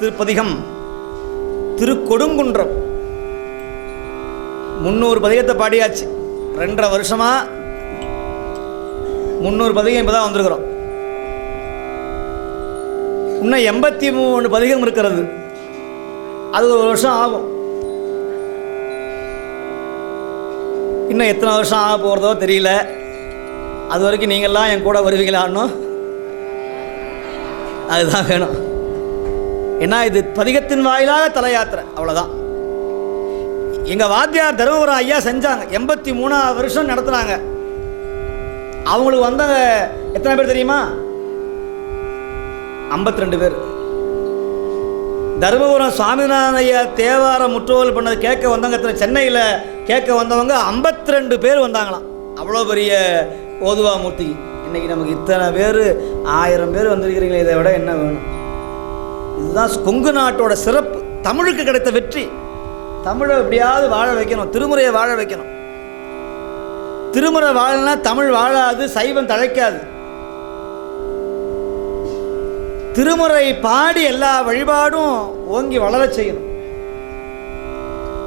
திருப்பதிகம் திருக்கொடுங்குன்றம். 300 பதிகத்தை பாடியாச்சு. 2.5 வருஷமா 300 பதிகம் இப்போ தான் வந்திருக்கிறோம். இன்னும் 83 பதிகம் இருக்கிறது. அது 1 வருஷம் ஆகும். இன்னும் எத்தனை வருஷம் ஆக போகிறதோ தெரியல. அது வரைக்கும் நீங்கள்லாம் என் கூட வருவீங்களான்னு அதுதான் வேணும். ஏன்னா இது பதிகத்தின் வாயிலாக தல யாத்திரை, அவ்வளோதான். எங்கள் வாத்தியார் தருமபுரம் ஐயா செஞ்சாங்க. 83ஆவது வருஷம் நடத்துனாங்க. அவங்களுக்கு வந்தவங்க எத்தனை பேர் தெரியுமா? 52 பேர். தருமபுரம் சுவாமிநாதன் ஐயா தேவாரம் முற்றோல் பண்ணது கேட்க வந்தவங்க, சென்னையில் கேட்க வந்தவங்க 52 பேர் வந்தாங்களாம். அவ்வளோ பெரிய ஓதுவா மூர்த்திக்கு. இன்றைக்கி நமக்கு இத்தனை பேர் 1000 பேர் வந்திருக்கிறீங்களே, இதை விட என்ன வேணும்? இதுதான் கொங்கு நாட்டோட சிறப்பு, தமிழுக்கு கிடைத்த வெற்றி. தமிழை எப்படியாவது வாழ வைக்கணும், திருமுறையை வாழ வைக்கணும். திருமுறை வாழனா தமிழ் வாழாது, சைவம் தழைக்காது. திருமுறை பாடி எல்லா வழிபாடும் ஓங்கி வளர செய்யணும்.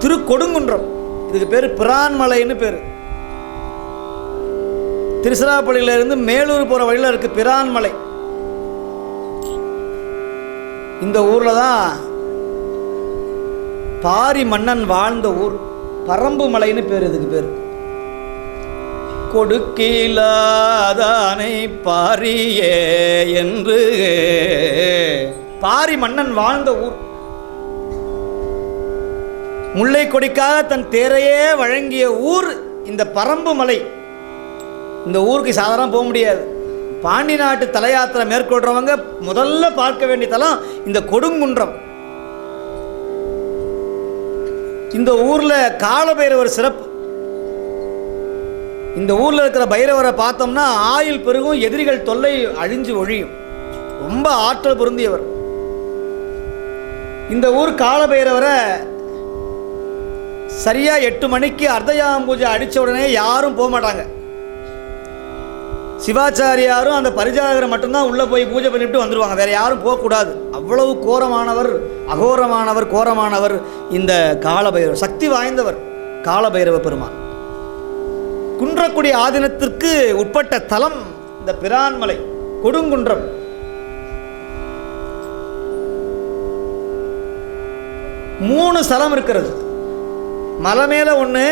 திருக்கொடுங்குன்றம், இதுக்கு பேர் பிரான்மலைன்னு பேர். திருச்சிராப்பள்ளியிலிருந்து மேலூர் போகிற வழியில் இருக்கு பிரான்மலை. இந்த ஊரில் தான் பாரி மன்னன் வாழ்ந்த ஊர். பரம்பு மலைன்னு பேர் இதுக்கு பேர். கொடுக்கிலாதானை பாரியே என்று பாரி மன்னன் வாழ்ந்த ஊர். முல்லை கொடிக்காக தன் தேரையே வழங்கிய ஊர் இந்த பரம்பு மலை. இந்த ஊருக்கு சாதாரண போக முடியாது. பாண்டி நாட்டு தல யாத்திரை மேற்கொள்றவங்க முதல்ல பார்க்க வேண்டிய தலம் இந்த கொடுங்குன்றம். இந்த ஊர்ல கால பைரவர் சிறப்பு. இந்த ஊர்ல இருக்கிற பைரவரை பார்த்தோம்னா ஆயுள் பெருகும், எதிரிகள் தொல்லை அழிஞ்சு ஒழியும். ரொம்ப ஆற்றல் பொருந்தியவர். இந்த ஊர் கால பைரவரை சரியா 8 மணிக்கு அர்த்தயாம் பூஜை அடிச்ச உடனே யாரும் போக மாட்டாங்க. சிவாச்சாரியாரும் அந்த பரிஜாகரை மட்டும்தான் உள்ளே போய் பூஜை பண்ணிவிட்டு வந்துடுவாங்க. வேறு யாரும் போகக்கூடாது. அவ்வளவு கோரமானவர், அகோரமானவர், கோரமானவர் இந்த காலபைரவர். சக்தி வாய்ந்தவர் காலபைரவ பெருமான். குன்றக்குடி ஆதீனத்திற்கு உட்பட்ட தலம் இந்த பிரான்மலை கொடுங்குன்றம். மூணு ஸ்தலம் இருக்கிறது. மலை மேலே ஒன்று,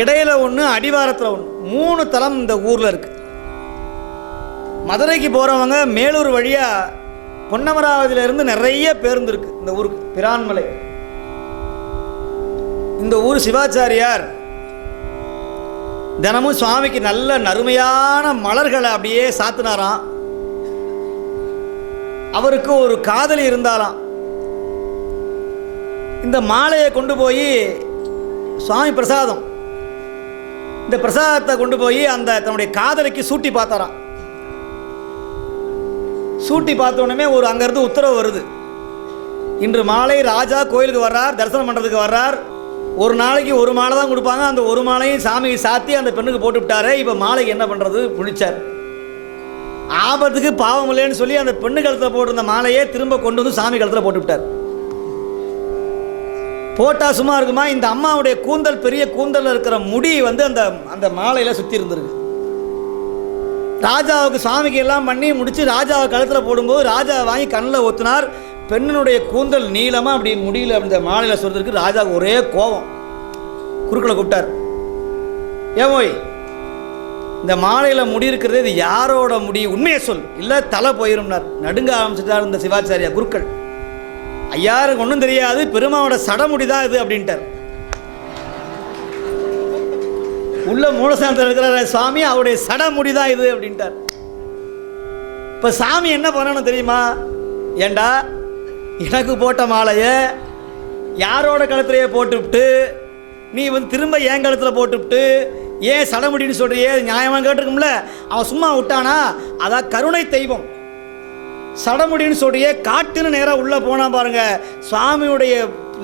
இடையில ஒன்று, அடிவாரத்தில் ஒன்று. 3 தலம் இந்த ஊரில் இருக்கு. மதுரைக்கு போகிறவங்க மேலூர் வழியாக பொன்னமராவதியிலிருந்து நிறைய பேருந்து இருக்கு இந்த ஊருக்கு. பிரான்மலை இந்த ஊர் சிவாச்சாரியார் தினமும் சுவாமிக்கு நல்ல நறுமையான மலர்களை அப்படியே சாத்தினாராம். அவருக்கு ஒரு காதலி இருந்தாலாம். இந்த மாலையை கொண்டு போய் சுவாமி பிரசாதம், இந்த பிரசாதத்தை கொண்டு போய் அந்த தன்னுடைய காதலிக்கு சூட்டி பார்த்தாராம். சூட்டி பார்த்த உடனே ஒரு அங்கேருந்து உத்தரவு வருது. இன்று மாலை ராஜா கோயிலுக்கு வர்றார், தரிசனம் பண்ணுறதுக்கு வர்றார். ஒரு நாளைக்கு ஒரு மாலை தான் கொடுப்பாங்க. அந்த ஒரு மாலையும் சாமிக்கு சாத்தி அந்த பெண்ணுக்கு போட்டு விட்டாரு. இப்போ மாலைக்கு என்ன பண்ணுறது புளிச்சார். ஆபத்துக்கு பாவம் இல்லைன்னு சொல்லி அந்த பெண்ணு கழுத்தில் போட்டிருந்த மாலையே திரும்ப கொண்டு வந்து சாமி கழுத்தில் போட்டு விட்டார். போட்டால் சும்மா இருக்குமா? இந்த அம்மாவுடைய கூந்தல், பெரிய கூந்தல் இருக்கிற முடி வந்து அந்த அந்த மாலையில் சுற்றி இருந்திருக்கு. ராஜாவுக்கு சுவாமிக்கு எல்லாம் பண்ணி முடிச்சு ராஜாவை கழுத்தில் போடும்போது ராஜா வாங்கி கண்ணில் ஒத்துனார். பெண்ணினுடைய கூந்தல் நீளமாக அப்படி முடியல அந்த மாலையில் சொல்றதுக்கு ராஜாவுக்கு ஒரே கோபம். குறுக்களை கூப்பிட்டார். ஏமோய், இந்த மாலையில் முடி இருக்கிறது இது யாரோட முடி? உண்மையை சொல், இல்லை தலை போயிரும்னார். நடுங்க ஆரம்பிச்சுட்டார் இந்த சிவாச்சாரியா. குருக்கள், ஐயாருக்கு ஒன்றும் தெரியாது, பெருமாவோட சடமுடி தான் இது அப்படின்ட்டார். உள்ள மூலஸ்தானத்தில் இருக்கிற சாமி அவருடைய சடமுடி தான் இது அப்படின்ட்டார். இப்போ சாமி என்ன பண்ணணும் தெரியுமா? ஏண்டா, எனக்கு போட்ட மாலையை யாரோட கழுத்துலையே போட்டுவிட்டு நீ வந்து திரும்ப என் கழுத்தில் போட்டுவிட்டு ஏன் சடமுடின்னு சொல்றியே? நியாயமாக கேட்டிருக்கும்ல. அவன் சும்மா விட்டானா? அதான் கருணை தெய்வம். சடமுடின்னு சொல்றியே, காட்டுன்னு நேராக உள்ளே போனால் பாருங்க, சுவாமியுடைய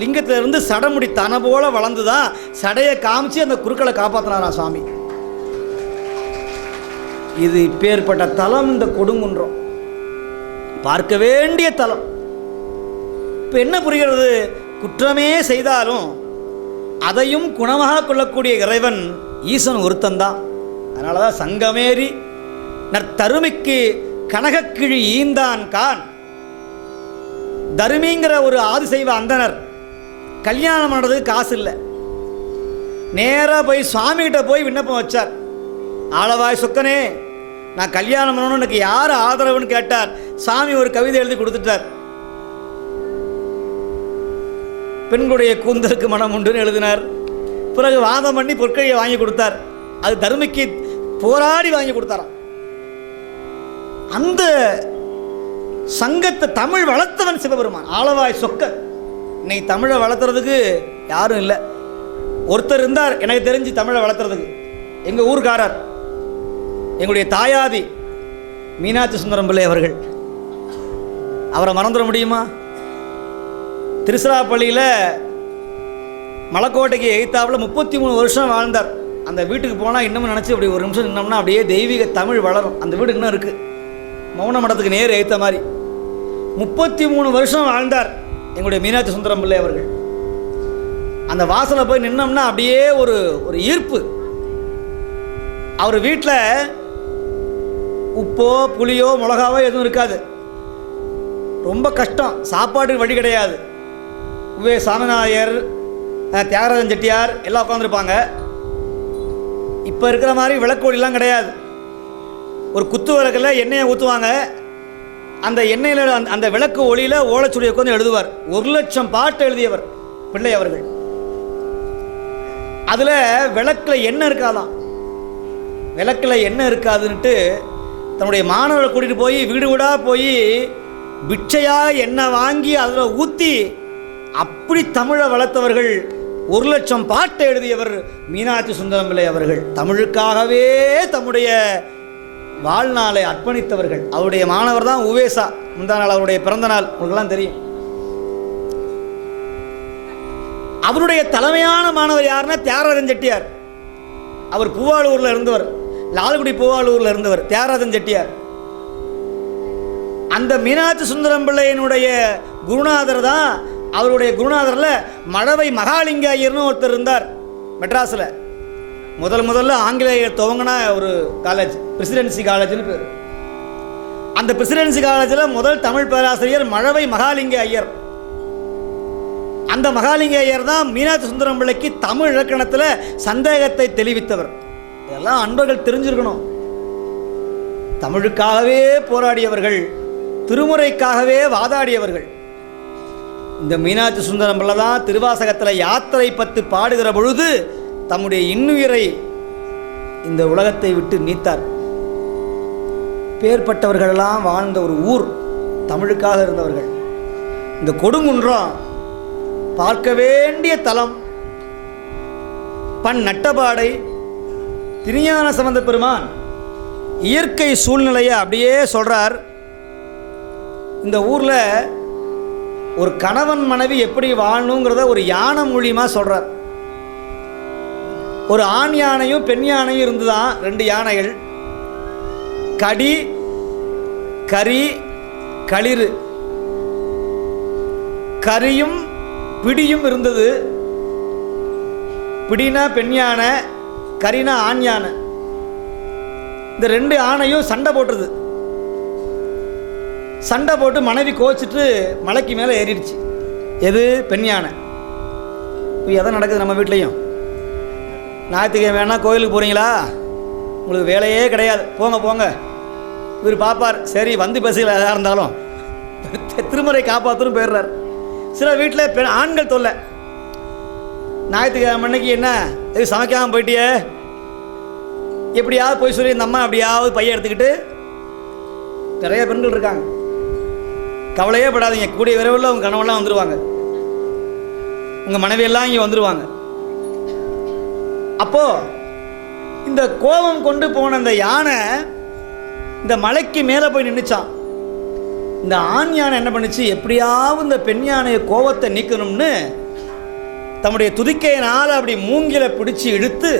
லிங்கத்திலிருந்து சடமுடி தன போல வளர்ந்துதான் சடையை காமிச்சு அந்த குருக்களை காப்பாற்றினாராம் சுவாமி. இது இப்பேற்பட்ட தலம் இந்த கொடுங்குன்றம். பார்க்க வேண்டிய தலம். இப்போ என்ன புரிகிறது? குற்றமே செய்தாலும் அதையும் குணமாக கொள்ளக்கூடிய இறைவன் ஈசன் ஒருத்தந்தான். அதனால தான் சங்கமேறி நற்தருமைக்கு கனகக்கிழி ஈந்தான் கான். தருமிங்கிற ஒரு ஆதிசைவ அந்தனர் கல்யாணம் பண்ணுறதுக்கு காசு இல்லை. நேராக போய் சுவாமிகிட்ட போய் விண்ணப்பம் வச்சார். ஆளவாய் சொக்கனே, நான் கல்யாணம் பண்ணணும், எனக்கு யார் ஆதரவுன்னு கேட்டார். சாமி ஒரு கவிதை எழுதி கொடுத்துட்டார். பெண்களுடைய கூந்தலுக்கு மனம் உண்டுன்னு எழுதினார். பிறகு வாதம் பண்ணி பொற்கையை வாங்கி கொடுத்தார். அது தருமிக்கு போராடி வாங்கி கொடுத்தாராம். அந்த சங்கத்தை தமிழ் வளர்த்தவன் சிவபெருமான். ஆளவாய் சொக்கன். இன்னைக்கு தமிழை வளர்த்துறதுக்கு யாரும் இல்லை. ஒருத்தர் இருந்தார் எனக்கு தெரிஞ்சு தமிழை வளர்த்துறதுக்கு, எங்கள் ஊர்காரர், எங்களுடைய தாயாதி மீனாட்சி சுந்தரம் பிள்ளை அவர்கள். அவரை மறந்துட முடியுமா? திருச்சிராப்பள்ளியில் மலைக்கோட்டைக்கு எய்த்தாவில் 33 வருஷம் வாழ்ந்தார். அந்த வீட்டுக்கு போனால் இன்னமும் நினச்சி அப்படி ஒரு நிமிஷம் நின்னோம்னா அப்படியே தெய்வீக தமிழ் வளரும். அந்த வீடு இன்னும் இருக்குது, மௌன மடத்துக்கு நேர் எய்த்த மாதிரி. 33 வருஷம் வாழ்ந்தார் எங்களுடைய மீனாட்சி சுந்தரம் பிள்ளை அவர்கள். அந்த வாசலை போய் நின்னோம்னா அப்படியே ஒரு ஒரு ஈர்ப்பு. அவர் வீட்டில் உப்போ புளியோ மிளகாவோ எதுவும் இருக்காது. ரொம்ப கஷ்டம், சாப்பாட்டுக்கு வழி கிடையாது. உவே சாமிநாயர், தியாகராஜன் செட்டியார் எல்லாம் உட்காந்துருப்பாங்க. இப்போ இருக்கிற மாதிரி விளக்கோடிலாம் கிடையாது. ஒரு குத்து விளக்கில் எண்ணெயை ஊற்றுவாங்க. அந்த எண்ணெயில் அந்த விளக்கு ஒளியில் ஓலைச்சுடியை உட்காந்து எழுதுவார். 1,00,000 பாட்டு எழுதியவர் பிள்ளை அவர்கள். அதில் விளக்கில் எண்ணெய் இருக்காதான். விளக்கில் எண்ணெய் இருக்காதுன்ட்டு தன்னுடைய மாணவரை கூட்டிகிட்டு போய் வீடு வீடாக போய் பிட்சையாக எண்ணெய் வாங்கி அதில் ஊற்றி அப்படி தமிழை வளர்த்தவர்கள். 1,00,000 பாட்டு எழுதியவர் மீனாட்சி சுந்தரம் பிள்ளை அவர்கள். தமிழுக்காகவே தம்முடைய வாழ்நாளை அர்ப்பணித்தவர்கள். அவருடைய மாணவர் தான் உவேசா. முந்தா நாள் அவருடைய பிறந்த நாள், உங்களுக்கெல்லாம் தெரியும். அவருடைய தலைமையான மாணவர் யாருன்னா தியாகராஜன் செட்டியார். அவர் பூவாளூரில் இருந்தவர், லால்குடி பூவாளூரில் இருந்தவர் தியாகராஜன் செட்டியார். அந்த மீனாட்சி சுந்தரம் பிள்ளையினுடைய குருநாதர் தான். அவருடைய குருநாதரில் மழவை மகாலிங்க ஐயர்னு ஒருத்தர் இருந்தார் மெட்ராஸில். முதல்ல ஆங்கிலேயர் துவங்கின ஒரு காலேஜ், பிரசிடென்சி காலேஜ்னு பேர். அந்த பிரசிடென்சி காலேஜில் முதல் தமிழ் பேராசிரியர் மழவை மகாலிங்க ஐயர். அந்த மகாலிங்க ஐயர் தான் மீனாட்சி சுந்தரம் பிள்ளைக்கு தமிழ் இலக்கணத்தில் சந்தேகத்தை தெளிவித்தவர். இதெல்லாம் அன்பர்கள் தெரிஞ்சிருக்கணும். தமிழுக்காகவே போராடியவர்கள், திருமுறைக்காகவே வாதாடியவர்கள். இந்த மீனாட்சி சுந்தரம் பிள்ளை தான் திருவாசகத்தில் யாத்திரை 10 பாடுகிற பொழுது தம்முடைய இன்னுயிரை இந்த உலகத்தை விட்டு நீத்தார். பேர்பட்டவர்களெல்லாம் வாழ்ந்த ஒரு ஊர், தமிழுக்காக இருந்தவர்கள். இந்த கொடுங்குன்றம் பார்க்க வேண்டிய தலம். பண் நட்டபாடை திருஞான சம்பந்த பெருமான் இயற்கை சூழ்நிலையை அப்படியே சொல்றார். இந்த ஊரில் ஒரு கணவன் மனைவி எப்படி வாழணுங்கிறத ஒரு யானை மூலியமா சொல்றார். ஒரு ஆண் யானையும் பெண் யானையும் இருந்துதான், 2 யானைகள். கடி கரி களிறு, கரியும் பிடியும் இருந்தது. பிடினா பெண் யானை, கரினா ஆண் யானை. இந்த 2 யானையும் சண்டை போட்டுருது. சண்டை போட்டு மனைவி கோச்சிட்டு மலைக்கு மேலே ஏறிடுச்சு. எது? பெண் யானை. இப்போ எதை நடக்குது நம்ம வீட்லேயும்? ஞாயிற்றுக்கிழமை வேணா கோயிலுக்கு போகிறீங்களா? உங்களுக்கு வேலையே கிடையாது, போங்க போங்க. இவர் பார்ப்பார், சரி வந்து பேசுகிற எதாக இருந்தாலும் திருமுறை காப்பாற்றணும் போயிடுறார். சில வீட்டில் ஆண்கள் தொல்லை. ஞாயிற்றுக்கிழமை அன்னைக்கு என்ன எது சமைக்காமல் போயிட்டியே, எப்படியாவது போய் சொல்லி இந்த அம்மா அப்படியாவது பையன் எடுத்துக்கிட்டு. நிறைய பெண்கள் இருக்காங்க. கவலையே படாதீங்க, கூடிய விரைவில் உங்கள் கணவெல்லாம் வந்துடுவாங்க, உங்கள் மனைவியெல்லாம் இங்கே வந்துடுவாங்க. அப்போ இந்த கோபம் கொண்டு போன அந்த யானை இந்த மலைக்கு மேலே போய் நின்றுச்சான். இந்த ஆண் யானை என்ன பண்ணுச்சு, எப்படியாவது இந்த பெண் யானையை கோபத்தை நீக்கணும்னு தம்முடைய துதிக்கையினால் அப்படி மூங்கில பிடிச்சி இழுத்து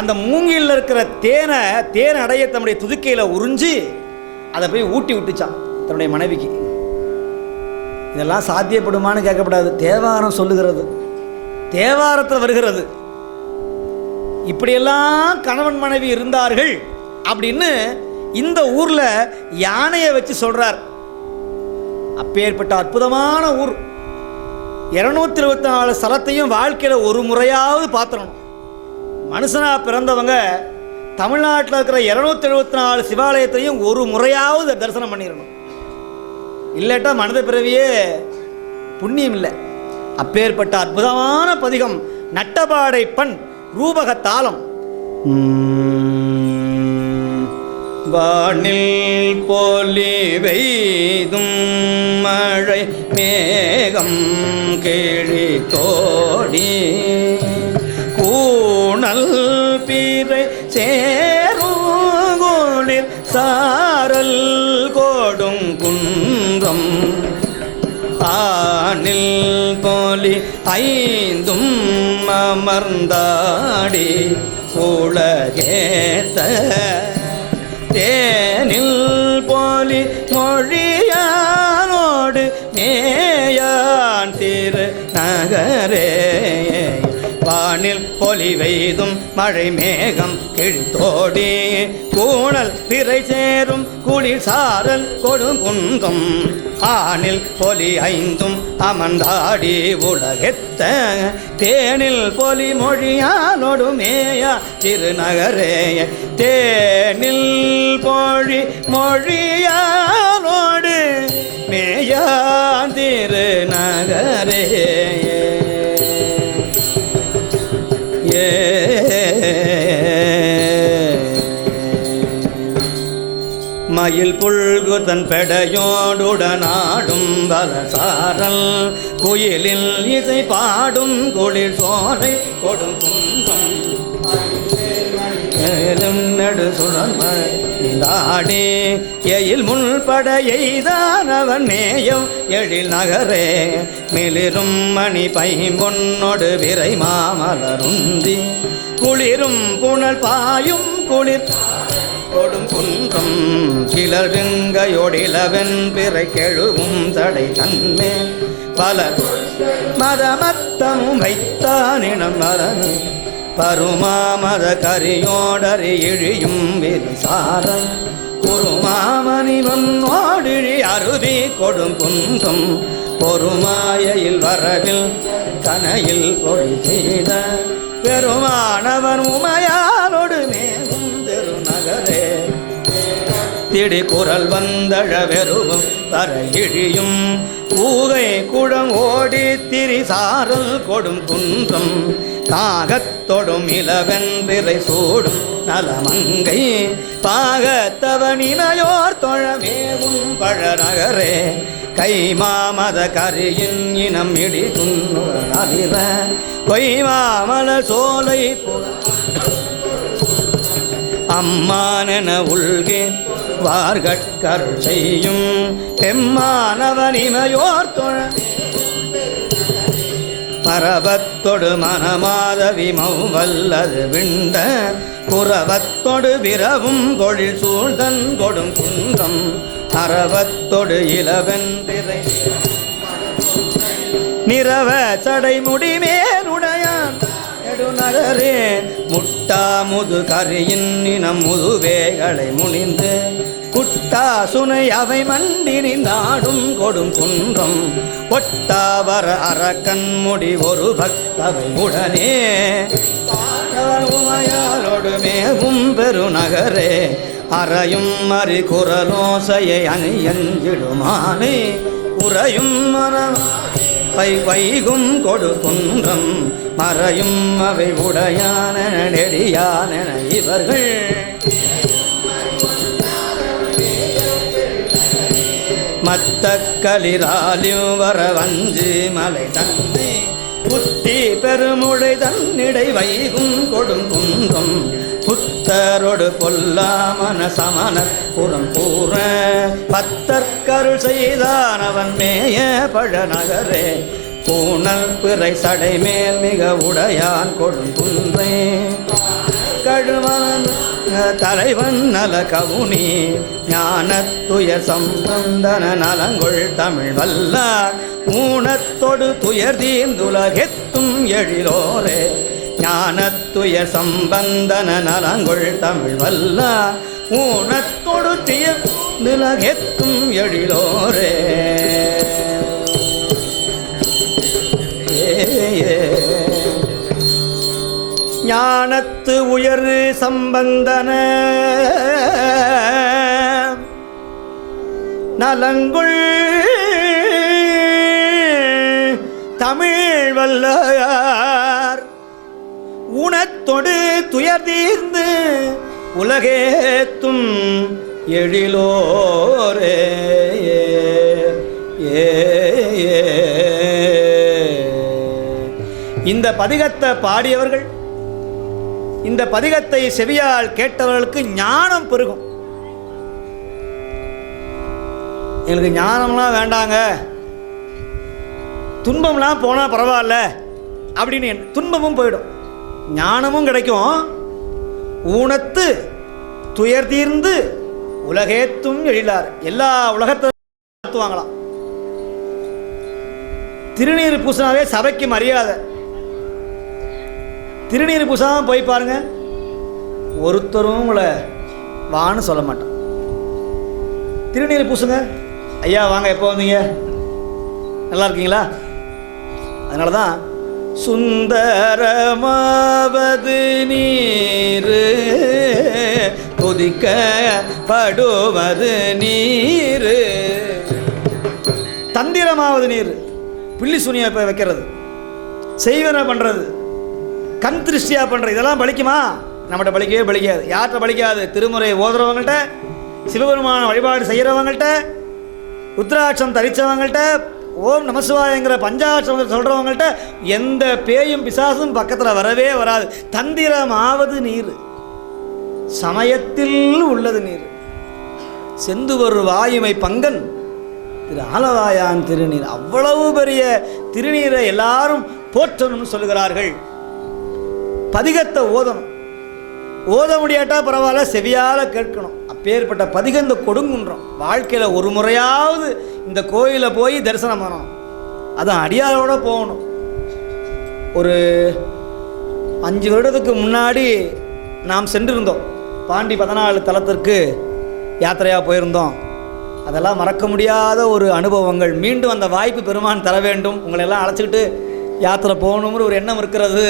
அந்த மூங்கிலில் இருக்கிற தேனை அடைய தம்முடைய துதிக்கையில் உறிஞ்சி அதை போய் ஊட்டி விட்டுச்சான் தன்னுடைய மனைவிக்கு. இதெல்லாம் சாத்தியப்படுமான்னு கேட்கப்படாது. தேவாரம் சொல்லுகிறது, தேவாரத்தில் வருகிறது. இப்படியெல்லாம் கணவன் மனைவி இருந்தார்கள் அப்படின்னு இந்த ஊரில் யானையை வச்சு சொல்கிறார். அப்பேற்பட்ட அற்புதமான ஊர். 224 ஸ்தலத்தையும் வாழ்க்கையில் ஒரு முறையாவது பார்த்துடணும். மனுஷனாக பிறந்தவங்க தமிழ்நாட்டில் இருக்கிற 274 சிவாலயத்தையும் ஒரு முறையாவது தரிசனம் பண்ணிடணும். இல்லட்டா மனித பிறவியே புண்ணியம் இல்லை. அப்பேற்பட்ட அற்புதமான பதிகம் நட்டபாடை பண் ரூபக தாளம். வானில் பொலி வெய்தும் மழை மேகம் கேழி தோடி கூணல் பிறை சேருகுளிர் சாரல் கோடும் குன்றம் ஆனில் பொலி ஐந்தும் அமர்ந்தாடி உலகேத்த தேனில் போலி மொழியானோடு மேயான் திரு நகரே வானில் பொலி வெய்தும் மழை மேகம் கிழித்தோடி கூணல் பிறை சேரும் குளிர் சாரல் கொடுங்குன்றம் ஆனில் பொலி ஐந்தும் அமர்ந்தாடி உலகெத்த தேனில் பொலி மொழியானோடு மேயா திருநகரே தேனில் பொழி மொழியானோடு மேயா திருநகரே மயில் புல்கு தன் பெடையோடுடனாடும் வலசாரல் குயிலில் இசை பாடும் குளிர் சோலை கொடும் குன்றம் நடு சுழன்மடாடி எயில் முன்பட எய்தான் அவன் மேயம் எழில் நகரே மிளிரும் மணி பைம்பொன்னொடு விரை மாமலருந்தி குளிரும் புனல் பாயும் குளிர் கொடும் குன்றம் கிளருங்கையொடிலவன் பிறை கெழுவும் தடை தன்மே பல மதமத்தமும் வைத்தானிடம் மரணு பருமாமத கரியோடறி இழியும் விரிசார குருமாமணி மண்ணோடிழி அருதி கொடும் குன்றம் பொறுமாயில் வரவில் கனையில் பொடி செய்த பெருமானவன் உமையாலோடு மேகும் திருநகரே திடி குரல் வந்தழ வெறுவும் வர இழியும் ஊகை குடம் ஓடி திரிசாரல் கொடும் குன்றம் தாகத்தொடும் இளவன் பிறை சூடும் நலமங்கை பாகத்தவனினையோர் தொழமேவும் பழநகரே கை மாமத கரியின் இனம் இடி துன்னுற கொய்மாமல சோலை அம்மானென உள்கே வார்கட்கருள் செய்யும் பெம்மானவனிமையோர் தொழ பரவத்தொடு மனமாதவி மௌவல்லது விண்ட புறவத்தொடு விரவும் கொழில் சூழ்தன் கொடும் குன்றம் அறவத்தொடு இளவன் பிறை நிறவ சடை முடிமேனுடையான் நெடுநகரே முட்டா முது கரியின் இனம் முதுவேகளை முனிந்து குட்டா சுனை அவை மண்டினி நாடும் கொடும் குன்றம் ஒட்டாவர அரக்கன் முடி ஒரு பக்தவை உடனே உமையாரோடு மேவும் பெருநகரே அறையும் மறி குரலோசையை அணியஞ்சிடுமானே உறையும் மரம் வைகும் கொடு குன்றம் மறையும் அவை உடையான நெடியான இவர்கள் மத்த களிராலியும் வர வஞ்சி மலை தன்னை புத்தி பெருமுழை தன்னிடை வைகும் கொடும் குன்றம் புத்தரோடு பொல்லாமன சமண புறம் கூற பத்தற்கருள் செய்தானவன் மேய பழநகரே பூனல் பிறை சடை மேல் மிக உடையான் கொடும் குன்றை கழுவன் தலைவன் நல கவுனி ஞானத்துயர் சம்பந்தன நலங்கொள் தமிழ் வல்லார் ஊனத்தொடு துயர் தீர்ந்துலகெத்தும் எழிலோரே ஞானத்துயர் சம்பந்தன நலங்கொள் தமிழ் வல்லார் ஊனத்தொடு தீர்ந்துலகெத்தும் எழிலோரே. ஞானத்து உயர் சம்பந்தன நலங்குள் தமிழ் வல்லார் ஊனத்தொடு துயர் தீர்ந்து உலகேத்தும் எழிலோரே. இந்த பதிகத்தை பாடியவர்கள், இந்த பதிகத்தை செவியால் கேட்டவர்களுக்கு ஞானம் பெருகும். எங்களுக்கு ஞானம்லாம் வேண்டாங்க, துன்பம்லாம் போனால் பரவாயில்ல அப்படின்னு துன்பமும் போயிடும், ஞானமும் கிடைக்கும். ஊனத்து துயர் தீர்ந்து உலகேத்தும் எழிலார், எல்லா உலகத்தை வாங்கலாம். திருநீர் பூசினாவே சபைக்கு மரியாதை. திருநீர் பூசாமல் போய் பாருங்க, ஒருத்தரும் உங்களை வான்னு சொல்ல மாட்டான். திருநீர் பூசுங்க, ஐயா வாங்க, எப்போ வந்தீங்க, நல்லா இருக்கீங்களா? அதனால தான் சுந்தரமாவது நீர் கொதிக்க படுவது நீர், தந்திரமாவது நீர், பில்லி சுனியா இப்போ வைக்கிறது, செய்வன பண்ணுறது, கண் திருஷ்டியாக பண்ணுறது, இதெல்லாம் பலிக்குமா? நம்மகிட்ட பலிக்கவே பலிக்காது. யார்கிட்ட பலிக்காது? திருமுறை ஓதுறவங்கள்ட்ட, சிவபெருமான வழிபாடு செய்கிறவங்கள்ட்ட, ருத்ராட்சம் தரித்தவங்கள்ட்ட, ஓம் நமசிவாயங்கிற பஞ்சாட்சம் சொல்கிறவங்கள்ட்ட எந்த பேயும் பிசாசும் பக்கத்தில் வரவே வராது. தந்திரமாவது நீர், சமயத்தில் உள்ளது நீர். செந்துவரு வாயுமை பங்கன் திரு ஆலவாயான் திருநீர், அவ்வளவு பெரிய திருநீரை எல்லாரும் போற்றணும்னு சொல்லுகிறார்கள். பதிகத்தை ஓதணும், ஓத முடியாட்டா பரவாயில்ல, செவியால் கேட்கணும். அப்பேற்பட்ட பதிகம் இந்த கொடுங்குன்றம். வாழ்க்கையில் ஒரு முறையாவது இந்த கோயிலில் போய் தரிசனம் பண்ணணும், அதான் அடியாரோடு போகணும். ஒரு 5 வருடத்துக்கு முன்னாடி நாம் சென்றிருந்தோம், பாண்டி 14 தலத்திற்கு யாத்திரையாக போயிருந்தோம். அதெல்லாம் மறக்க முடியாத ஒரு அனுபவங்கள். மீண்டும் அந்த வாய்ப்பு பெருமான் தர வேண்டும், உங்களெல்லாம் அழைச்சிக்கிட்டு யாத்திரை போகணுங்கிற ஒரு எண்ணம் இருக்கிறது.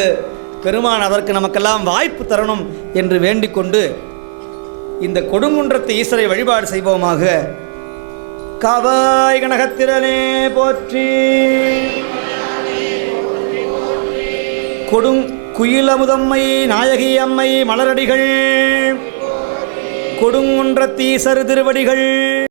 பெருமான் அதற்கு நமக்கெல்லாம் வாய்ப்பு தரணும் என்று வேண்டிக் கொண்டு இந்த கொடுங்குன்றத்து ஈஸ்வரை வழிபாடு செய்வோமாக. காவாய் கனகத்திரனே போற்றி, குயிலமுதம்மை நாயகி அம்மை மலரடிகள், கொடுங்குன்றத்து ஈசர் திருவடிகள்